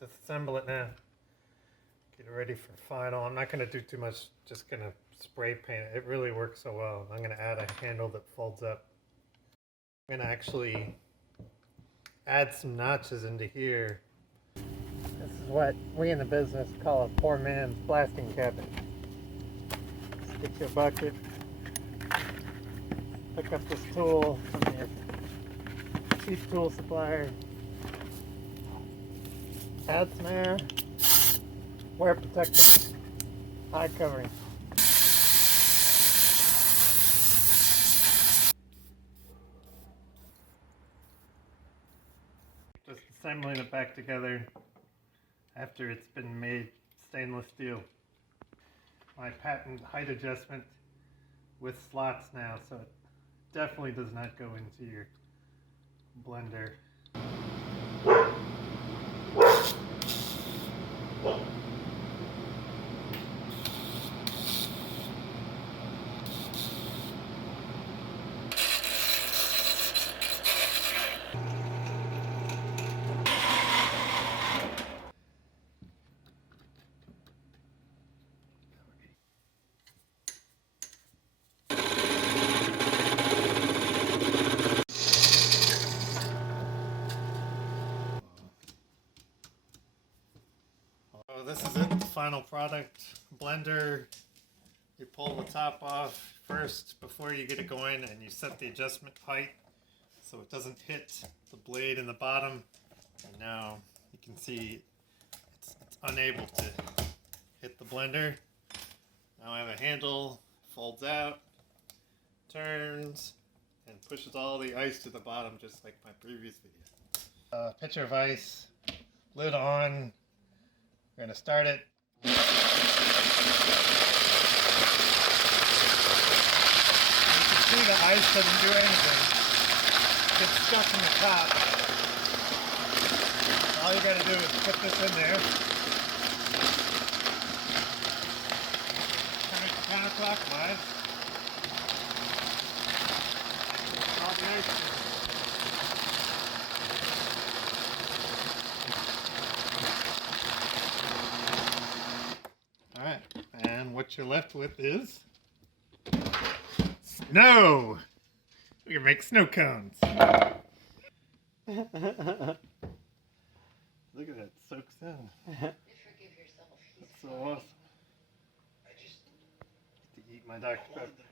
disassemble it now. Get it ready for final. I'm not going to do too much, just going to spray paint it. It really works so well. I'm going to add a handle that folds up. I'm going to actually add some notches into here. This is what we in the business call a poor man's blasting cabinet. Get your bucket, pick up this tool from your cheap tool supplier, add some air, wear protective eye covering. Just assembling it back together after it's been made stainless steel. My patent height adjustment with slots now, so it definitely does not go into your blender. So this is it, the final product. Blender, you pull the top off first before you get it going, and you set the adjustment height so it doesn't hit the blade in the bottom. And now you can see it's unable to hit the blender. Now I have a handle, folds out, turns, and pushes all the ice to the bottom just like my previous video. Pitcher of ice, lid on. We're going to start it. You can see the ice doesn't do anything. It gets stuck in the top. All you got to do is put this in there. Turn it counterclockwise. All the ice. Alright, and what you're left with is snow! We can make snow cones. Look at that, it soaks in. That's so awesome. I get to eat my Dr. Pepper.